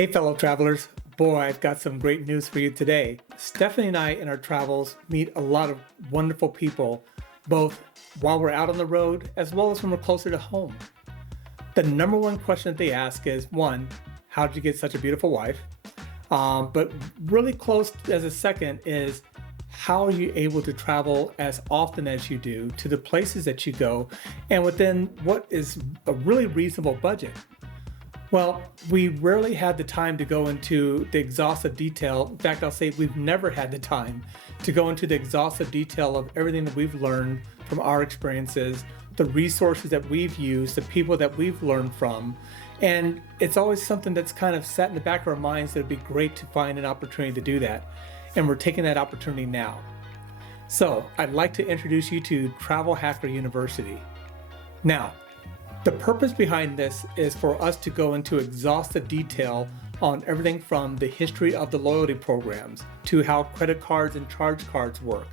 Hey, fellow travelers. Boy, I've got some great news for you today. Stephanie and I, in our travels, meet a lot of wonderful people, both while we're out on the road as well as when we're closer to home. The number one question that they ask is, one, how did you get such a beautiful wife? But really close as a second is, how are you able to travel as often as you do to the places that you go and within what is a really reasonable budget? Well, we rarely had the time to go into the exhaustive detail. In fact, I'll say we've never had the time to go into the exhaustive detail of everything that we've learned from our experiences, the resources that we've used, the people that we've learned from. And it's always something that's kind of sat in the back of our minds that it'd be great to find an opportunity to do that. And we're taking that opportunity now. So I'd like to introduce you to Travel Hacker University. Now, the purpose behind this is for us to go into exhaustive detail on everything from the history of the loyalty programs to how credit cards and charge cards work,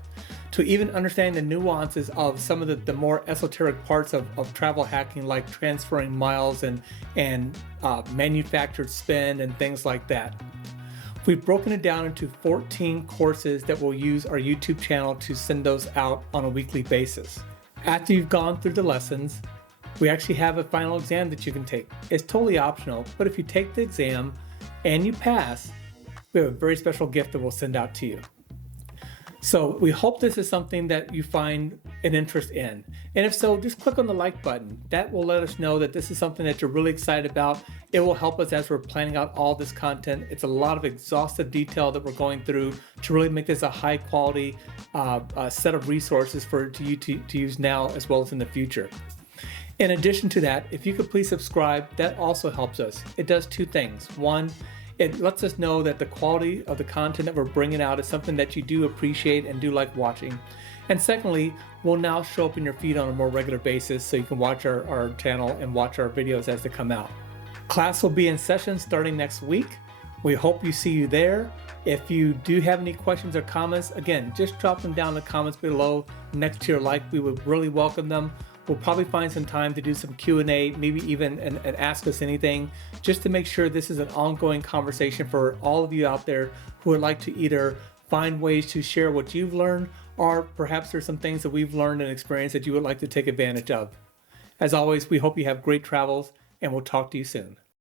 to even understand the nuances of some of the more esoteric parts of travel hacking, like transferring miles and manufactured spend and things like that. We've broken it down into 14 courses that we'll use our YouTube channel to send those out on a weekly basis. After you've gone through the lessons, we actually have a final exam that you can take. It's totally optional, but if you take the exam and you pass, we have a very special gift that we'll send out to you. So we hope this is something that you find an interest in. And if so, just click on the like button. That will let us know that this is something that you're really excited about. It will help us as we're planning out all this content. It's a lot of exhaustive detail that we're going through to really make this a high quality set of resources for you to use now as well as in the future. In addition to that, if you could please subscribe, that also helps us. It does two things. One, it lets us know that the quality of the content that we're bringing out is something that you do appreciate and do like watching. And secondly, we'll now show up in your feed on a more regular basis so you can watch our channel and watch our videos as they come out. Class will be in session starting next week. We hope you see you there. If you do have any questions or comments, again, just drop them down in the comments below next to your like. We would really welcome them. We'll probably find some time to do some Q&A, maybe even and ask us anything, just to make sure this is an ongoing conversation for all of you out there who would like to either find ways to share what you've learned, or perhaps there's some things that we've learned and experienced that you would like to take advantage of. As always, we hope you have great travels, and we'll talk to you soon.